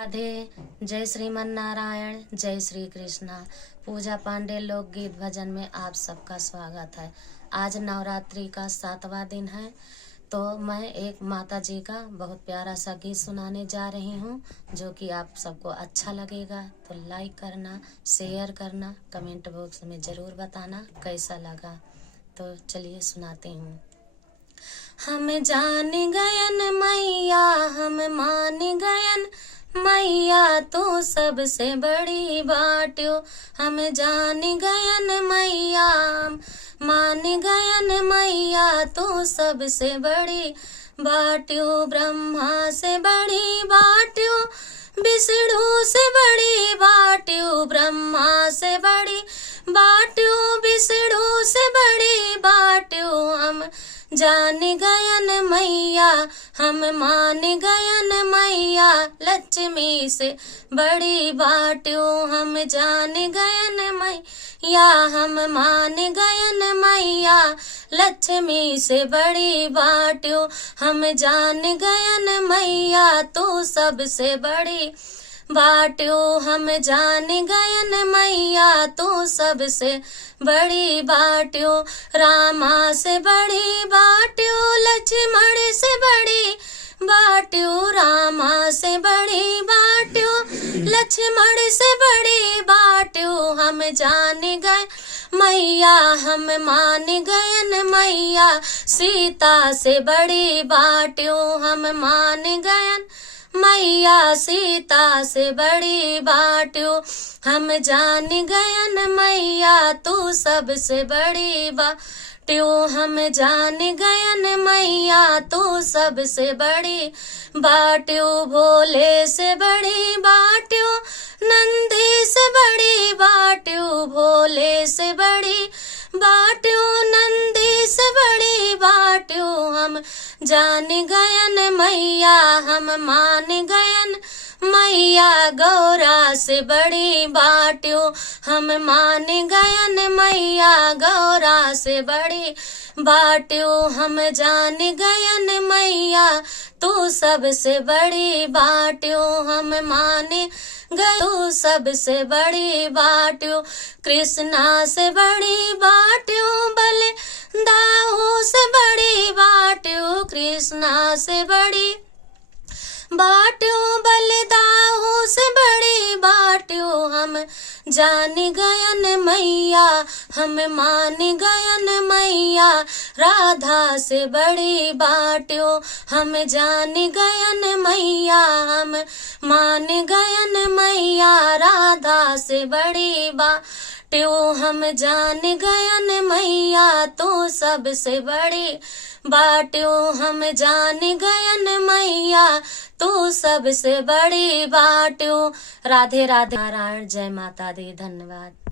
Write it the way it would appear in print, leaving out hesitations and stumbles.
राधे। जय श्रीमन नारायण, जय श्री कृष्णा। पूजा पांडे लोकगीत भजन में आप सबका स्वागत है। आज नवरात्रि का 7वां दिन है, तो मैं एक माता जी का बहुत प्यारा सा गीत सुनाने जा रही हूँ, जो कि आप सबको अच्छा लगेगा। तो लाइक करना, शेयर करना, कमेंट बॉक्स में ज़रूर बताना कैसा लगा। तो चलिए सुनाती हूँ। हम जान गयन मैया, हम मान गयन मैया, तू सबसे बड़ी बाट्यो। हम जान गयन मैया, मान गयन मैया, तू सबसे बड़ी बाट्यो। ब्रह्मा से बड़ी बाट्यो, विष्णु से बड़ी बाट्यो। ब्रह्मा से बड़ी बाट्यो, विष्णु से बड़ी बाट्यो। हम जान गयन मैया, हम मान गयन मैया, लक्ष्मी से बड़ी बाट्यो। हम जान गयन मैया, हम मान गयन मैया, लक्ष्मी से बड़ी बाट्यो। हम जान गयन मैया, तू सबसे बड़ी बाट्यो। हम जान गयन मैया, तू सबसे बड़ी बाट्यो। रामा से बड़ी बाट्यो, लक्ष्मण से बड़ी बाट्यो। रामा से बड़ी बाट्यो, लक्ष्मण से बड़ी बाट्यो। हम जान गए मैया, हम मान गयन मैया, सीता से बड़ी बाट्यो। हम मान गयन मैया, सीता से बड़ी बाट्यो। हम जान गयन मैया, तू सबसे बड़ी बाट्यो। हम जान गयन मैया, तू सबसे बड़ी बाट्यो। भोले से बड़ी बाट्यो, नंदी से बड़ी बाट्यो। भोले से बड़ी बाट्यो, नंदी से बड़ी बाट्यो। हम जान गयन मैया, हम मान गयन मैया, गौरा से बड़ी बाट्यो। हम मान गयन मैया, गौरा से बड़ी बाट्यो। हम जान गयन मैया, तू सबसे बड़ी बाट्यो। हम माने तू सबसे बड़ी बाट्यो। कृष्णा से बड़ी बाट्यो, बले दाऊ से बड़ी बाट्यो। कृष्णा से बड़ी बाट्यो, बलिदाऊ से बड़ी बाट्यो। हम जान गयन मैया, हम मान गयन मैया, राधा से बड़ी बाट्यो। हम जान गयन मैया, हम मान गयन मैया, राधा से बड़ी बाट्यो। हम जान गयन मैया, तू सबसे बड़ी बाट्यो। हम जान गयन मैया, तू सबसे बड़ी बाट्यो। राधे राधे नारायण। जय माता दी। धन्यवाद।